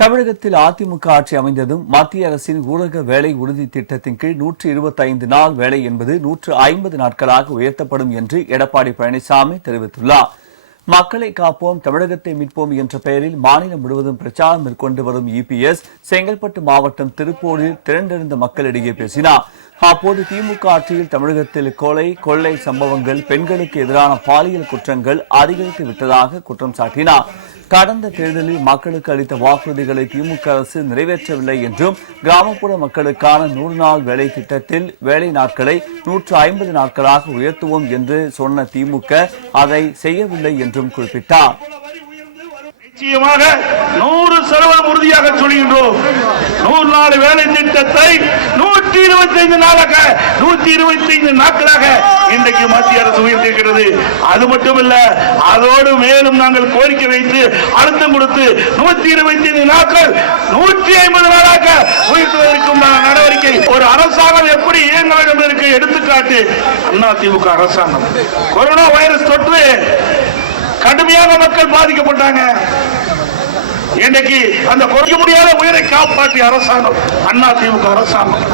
தமிழகத்தில் அதிமுக ஆட்சி அமைந்ததும் மத்திய அரசின் ஊரக வேலை உறுதி திட்டத்தின் கீழ் 125 நாள் வேலை என்பது 150 நாட்களாக உயர்த்தப்படும் என்று எடப்பாடி பழனிசாமி தெரிவித்துள்ளார். மக்களை காப்போம், தமிழகத்தை மீட்போம் என்ற பெயரில் மாநிலம் முழுவதும் பிரச்சாரம் மேற்கொண்டு வரும் இபிஎஸ் செங்கல்பட்டு மாவட்டம் திருப்பூரில் திரண்டிருந்த மக்களிடையே பேசினார். அப்போது திமுக ஆட்சியில் தமிழகத்தில் கொள்ளை சம்பவங்கள், பெண்களுக்கு எதிரான பாலியல் குற்றங்கள் அதிகரித்து விட்டதாக குற்றம் சாட்டினார். கடந்த தேர்தலில் மக்களுக்கு அளித்த வாக்குறுதிகளை திமுக அரசு நிறைவேற்றவில்லை என்றும், கிராமப்புற மக்களுக்கான 100 நாள் வேலை திட்டத்தில் வேலை நாட்களை 150 நாட்களாக உயர்த்துவோம் என்று சொன்ன திமுக அதை செய்யவில்லை என்றும் குறிப்பிட்டார். நிச்சயமாக 100% உறுதியாக சொல்கின்றோம். 100 நாள் வேலை திட்டத்தை 125 நாட்களாக இன்றைக்கு மத்திய அரசு உயர்த்திருக்கிறது. அது மட்டுமல்ல, அதோடு மேலும் நாங்கள் கோரிக்கை வைத்து அழுத்தம் கொடுத்து 125 நாட்கள் 150 நாளாக உயர்த்துவதற்கும் நடவடிக்கை. ஒரு அரசாங்கம் எப்படி இயங்க வேண்டும் என்பதற்கு எடுத்துக்காட்டு அதிமுக அரசாங்கம். கொரோனா வைரஸ் தொற்று கடுமையாக மக்கள் பாதிக்கப்பட்டாங்க. இன்றைக்கு அந்த குறைக்க முடியாத உயிரை காப்பாற்றிய அரசாங்கம் அதிமுக அரசாங்கம்.